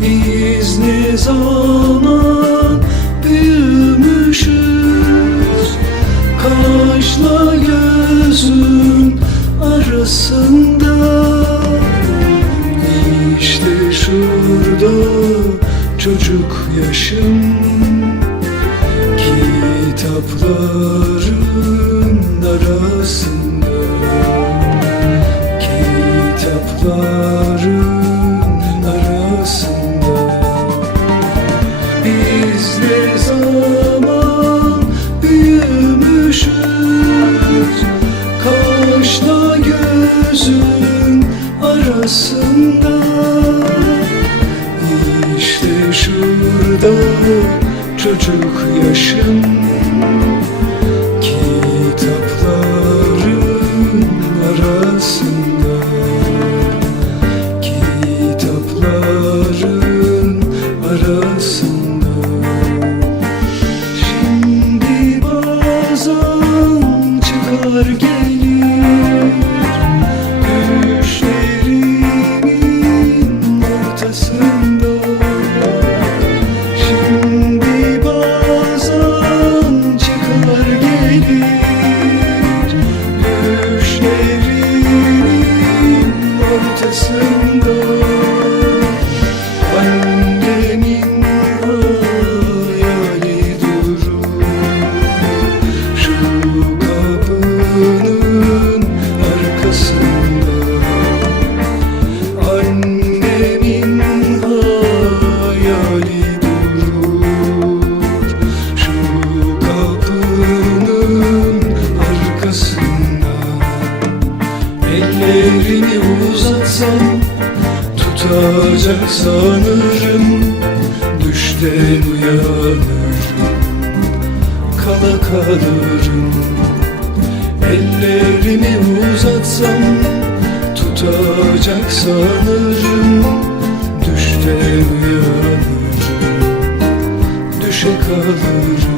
Biz ne zaman büyümüşüz? Kaşla gözün arasında. İşte şurada çocuk yaşım Kitapların arasında. Kitapların arasında. İşte şurada çocuk yaşım Kitapların arasında tutacak sanırım Düşten uyanırım. Kala kalırım. Ellerimi uzatsam tutacak sanırım Düşte uyanırım. Düşe kalırım